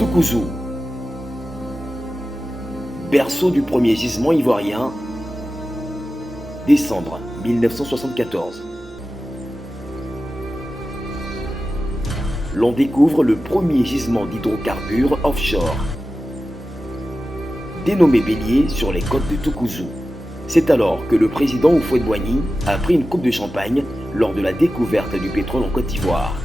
Toukouzou, berceau du premier gisement ivoirien, décembre 1974. L'on découvre le premier gisement d'hydrocarbures offshore, dénommé Bélier sur les côtes de Toukouzou. C'est alors que le président Houphouët-Boigny a pris une coupe de champagne lors de la découverte du pétrole en Côte d'Ivoire.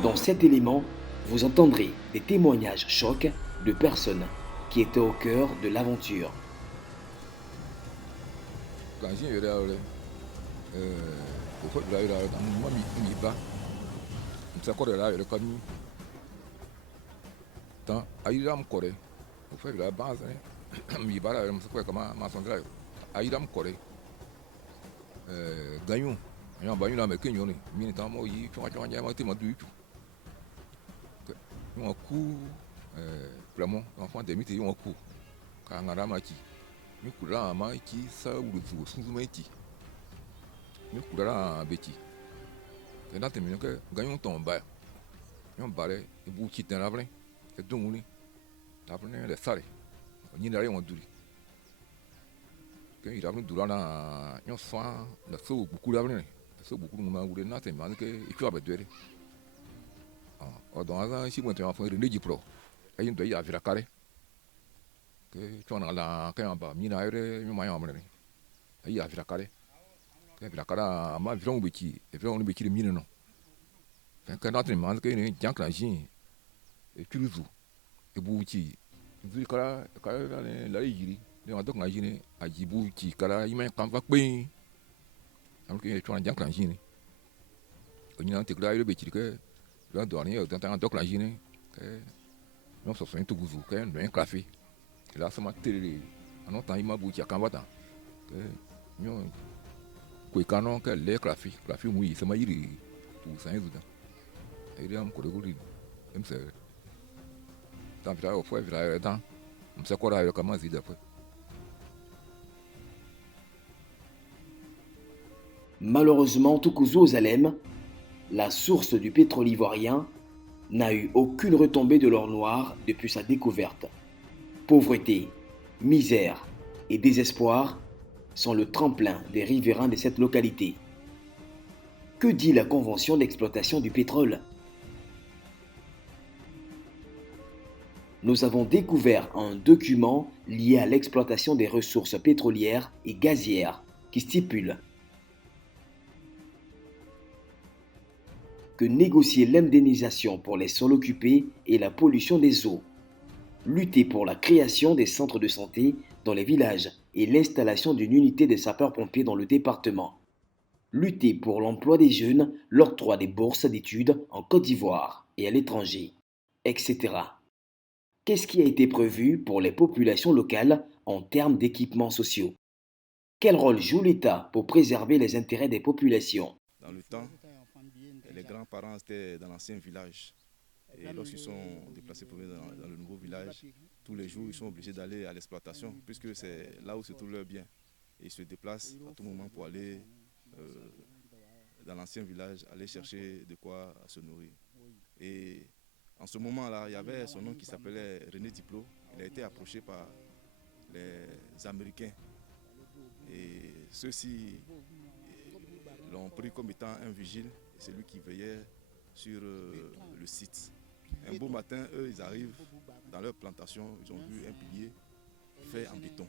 Dans cet élément, vous entendrez des témoignages chocs de personnes qui étaient au cœur de l'aventure. Malheureusement, Toukouzou aux Alem, la source du pétrole ivoirien, n'a eu aucune retombée de l'or noir depuis sa découverte. Pauvreté, misère et désespoir sont le tremplin des riverains de cette localité. Que dit la Convention d'exploitation du pétrole? Nous avons découvert un document lié à l'exploitation des ressources pétrolières et gazières qui stipule que négocier l'indemnisation pour les sols occupés et la pollution des eaux, lutter pour la création des centres de santé dans les villages et l'installation d'une unité de sapeurs-pompiers dans le département, lutter pour l'emploi des jeunes, l'octroi des bourses d'études en Côte d'Ivoire et à l'étranger, etc. Qu'est-ce qui a été prévu pour les populations locales en termes d'équipements sociaux? Quel rôle joue l'État pour préserver les intérêts des populations? Dans le temps, les grands-parents étaient dans l'ancien village. Et lorsqu'ils sont déplacés pour venir dans le nouveau village, tous les jours, ils sont obligés d'aller à l'exploitation, puisque c'est là où se trouve leur bien. Et ils se déplacent à tout moment pour aller dans l'ancien village, aller chercher de quoi se nourrir. Et en ce moment-là, il y avait son nom qui s'appelait René Diplot. Il a été approché par les Américains. Et ceux-ci l'ont pris comme étant un vigile. C'est lui qui veillait sur le site. Un beau matin, eux, ils arrivent dans leur plantation, ils ont vu un pilier fait en béton.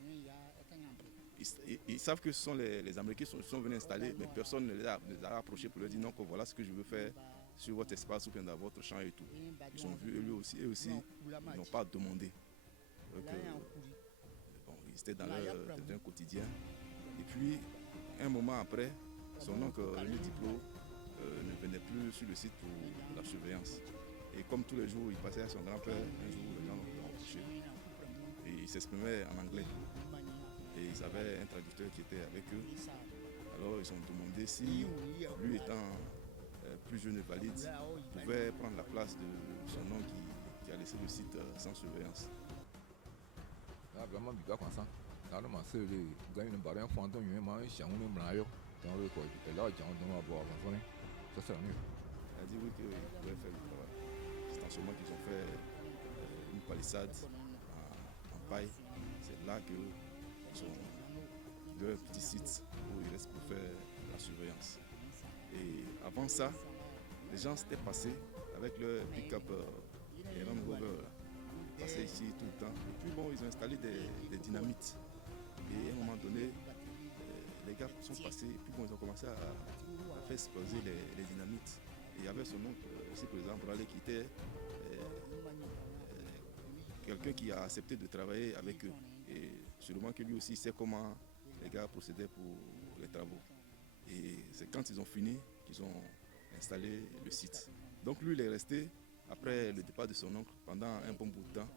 Ils savent que ce sont les Américains qui sont venus installer, mais personne ne les a approchés pour leur dire non, que voilà ce que je veux faire sur votre espace ou bien dans votre champ et tout. Ils ont vu, eux aussi, ils n'ont pas demandé. Ils étaient dans leur quotidien. Et puis, un moment après, son oncle René Diplot ne venait plus sur le site pour la surveillance. Et comme tous les jours, il passait à son grand-père, un jour, les gens l'ont touché. Et il s'exprimait en anglais. Et ils avaient un traducteur qui était avec eux. Alors ils ont demandé si, lui étant plus jeune et valide, pouvait prendre la place de son oncle qui a laissé le site sans surveillance. Ça c'est la mieux. Il a dit oui qu'ils pouvaient faire le travail. C'est en ce moment qu'ils ont fait une palissade en paille. C'est là qu'ils ont leur petit site où ils restent pour faire la surveillance. Et avant ça, les gens s'étaient passés avec leur pick-up et Land Rover. Ils passaient ici tout le temps. Et puis bon, ils ont installé des dynamites. Et à un moment donné, les gars sont passés. Et puis bon, ils ont commencé à faire exploser les dynamites. Et il y avait son oncle, aussi président Bralé, qui était quelqu'un qui a accepté de travailler avec eux. Et sûrement que lui aussi sait comment les gars procédaient pour les travaux. Et c'est quand ils ont fini qu'ils ont installé le site. Donc lui, il est resté après le départ de son oncle pendant un bon bout de temps.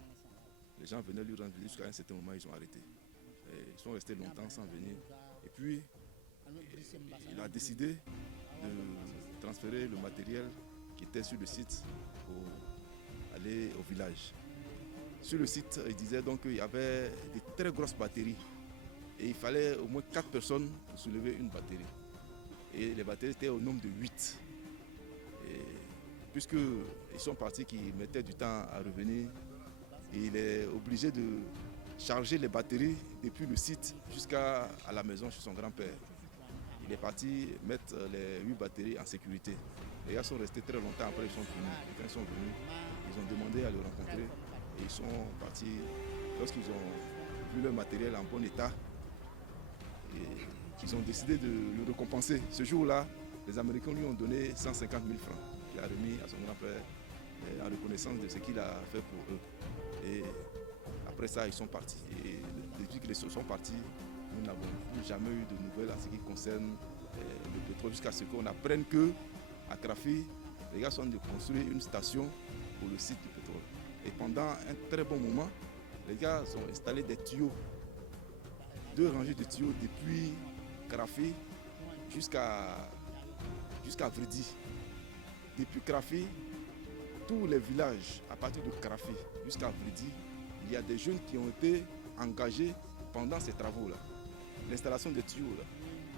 Les gens venaient lui rendre visite jusqu'à un certain moment, ils ont arrêté. Et ils sont restés longtemps sans venir. Et puis, il a décidé de transférer le matériel qui était sur le site pour aller au village. Sur le site, il disait donc qu'il y avait de très grosses batteries. Et il fallait au moins 4 personnes pour soulever une batterie. Et les batteries étaient au nombre de 8. Puisqu'ils sont partis, qu'ils mettaient du temps à revenir, et il est obligé de charger les batteries depuis le site jusqu'à la maison chez son grand-père. Il est parti mettre les 8 batteries en sécurité. Les gars sont restés très longtemps après, ils sont venus. Et quand ils sont venus, ils ont demandé à le rencontrer et ils sont partis. Lorsqu'ils ont vu leur matériel en bon état, et ils ont décidé de le récompenser. Ce jour-là, les Américains lui ont donné 150 000 francs qu'il a remis à son grand-père en reconnaissance de ce qu'il a fait pour eux. Et après ça, ils sont partis. Et depuis qu'ils sont partis, nous n'avons plus jamais eu de nouvelles en ce qui concerne le pétrole, jusqu'à ce qu'on apprenne qu'à Krafi, les gars sont de construire une station pour le site du pétrole. Et pendant un très bon moment, les gars ont installé des tuyaux, 2 rangées de tuyaux depuis Krafi jusqu'à Vridi. Depuis Krafi, tous les villages, à partir de Krafi jusqu'à Vridi, il y a des jeunes qui ont été engagés pendant ces travaux-là. L'installation des tuyaux, là.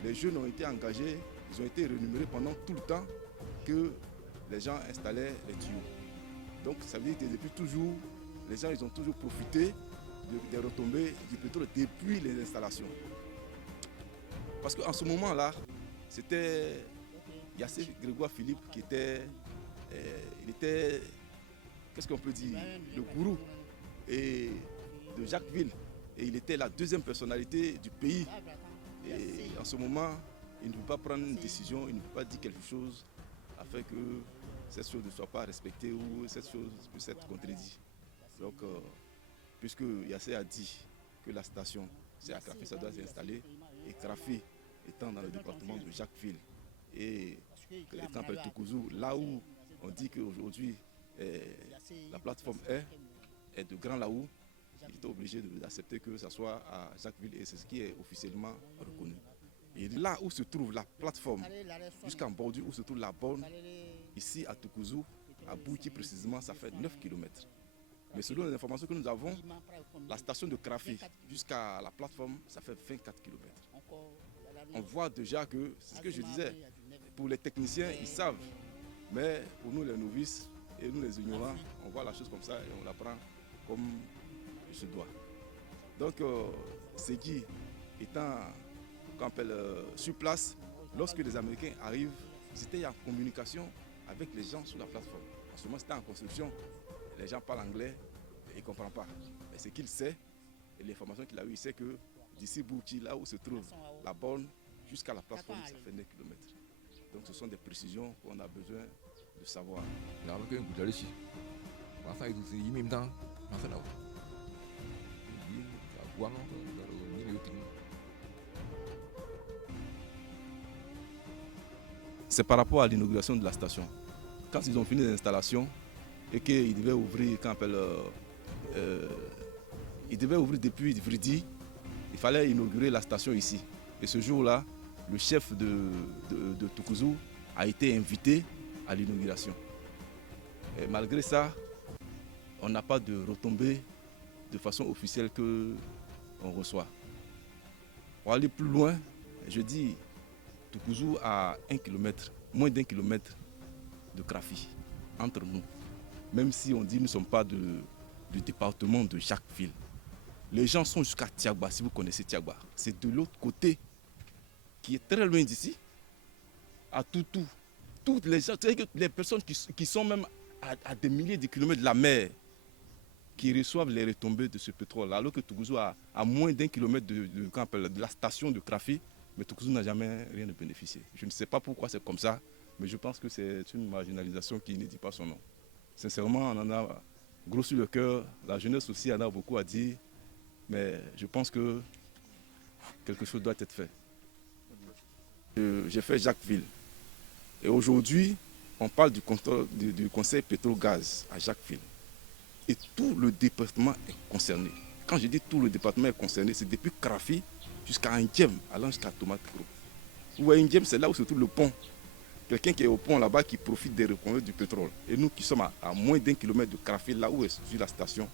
Les jeunes ont été engagés, ils ont été rémunérés pendant tout le temps que les gens installaient les tuyaux. Donc ça veut dire que depuis toujours, les gens ils ont toujours profité des retombées du pétrole depuis les installations. Parce qu'en ce moment-là, c'était Yassé Grégoire Philippe qui était, il était, qu'est-ce qu'on peut dire, le gourou et de Jacquesville. Et il était la 2e personnalité du pays. Et en ce moment, il ne peut pas prendre une décision, il ne peut pas dire quelque chose afin que cette chose ne soit pas respectée ou cette chose puisse être contredite. Donc, puisque Yassé a dit que la station, c'est à Krafi, ça doit s'installer, et Krafi étant dans le département de Jacquesville, et étant à Toukouzou, là où on dit qu'aujourd'hui la plateforme est de Grand Laou, il était obligé d'accepter que ça soit à Jacquesville et c'est ce qui est officiellement reconnu. Et là où se trouve la plateforme, jusqu'en bordure où se trouve la borne, ici à Toukouzou, à Bouki précisément, ça fait 9 km. Mais selon les informations que nous avons, la station de Krafi jusqu'à la plateforme, ça fait 24 km. On voit déjà que, c'est ce que je disais, pour les techniciens, ils savent. Mais pour nous les novices et nous les ignorants, on voit la chose comme ça et on la prend comme il se doit. Donc, Segui étant sur place, lorsque les Américains arrivent, c'était en communication avec les gens sur la plateforme. En ce moment, c'était en construction. Les gens parlent anglais et ils ne comprennent pas. Mais ce qu'il sait, et l'information qu'il a eue, il sait que d'ici Bouti, là où se trouve la borne, jusqu'à la plateforme, ça fait 9 km. Donc ce sont des précisions qu'on a besoin de savoir. C'est par rapport à l'inauguration de la station. Quand ils ont fini l'installation et qu'ils devaient ouvrir, ils devaient ouvrir depuis Vridi, il fallait inaugurer la station ici. Et ce jour-là, le chef de Toukouzou a été invité à l'inauguration. Et malgré ça, on n'a pas de retombées de façon officielle qu'on reçoit. Pour aller plus loin, je dis, Toukouzou a 1 kilomètre, moins d'1 kilomètre de Krafi entre nous. Même si on dit que nous ne sommes pas du département de Jacquesville. Les gens sont jusqu'à Tiagba, si vous connaissez Tiagba. C'est de l'autre côté, qui est très loin d'ici, à Toutou. Toutes les gens, les personnes qui sont même à des milliers de kilomètres de la mer, qui reçoivent les retombées de ce pétrole, alors que Toukouzou a moins d'1 kilomètre de la station de Krafi, mais Toukouzou n'a jamais rien de bénéficié. Je ne sais pas pourquoi c'est comme ça, mais je pense que c'est une marginalisation qui ne dit pas son nom. Sincèrement, on en a gros sur le cœur, la jeunesse aussi en a beaucoup à dire, mais je pense que quelque chose doit être fait. J'ai fait Jacquesville. Et aujourd'hui, on parle du conseil pétro-gaz à Jacquesville. Et tout le département est concerné. Quand je dis tout le département est concerné, c'est depuis Krafi jusqu'à Ndjem, allant jusqu'à Tomatigro. Vous voyez, Ndjem, c'est là où se trouve le pont. Quelqu'un qui est au pont là-bas qui profite des retombées du pétrole. Et nous qui sommes à moins d'1 kilomètre de Krafi, là où est sur la station.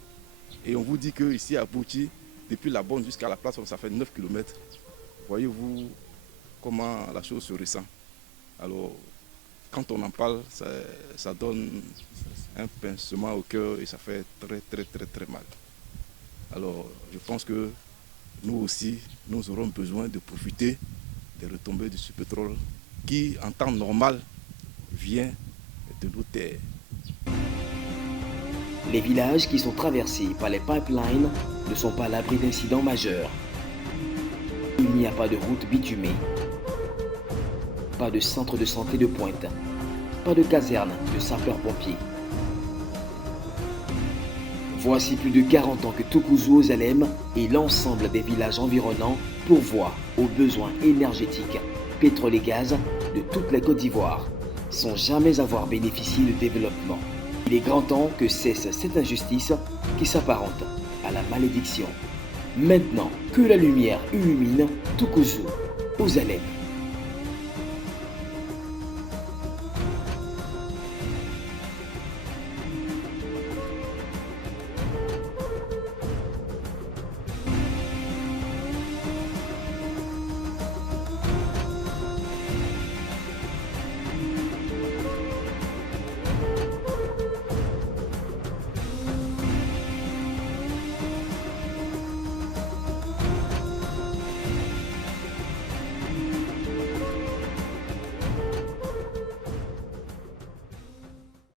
Et on vous dit qu'ici à Bouti, depuis la borne jusqu'à la place, ça fait 9 kilomètres. Voyez-vous comment la chose se ressent. Alors, quand on en parle, ça donne un pincement au cœur et ça fait très mal. Alors, je pense que nous aussi, nous aurons besoin de profiter des retombées de ce pétrole qui, en temps normal, vient de nos terres. Les villages qui sont traversés par les pipelines ne sont pas à l'abri d'incidents majeurs. Il n'y a pas de route bitumée, pas de centre de santé de pointe, pas de caserne de sapeurs-pompiers. Voici plus de 40 ans que Toukouzou-Ozalem et l'ensemble des villages environnants pourvoient aux besoins énergétiques, pétrole et gaz de toute la Côte d'Ivoire, sans jamais avoir bénéficié de développement. Il est grand temps que cesse cette injustice qui s'apparente à la malédiction. Maintenant que la lumière illumine Toukouzou-Ozalem.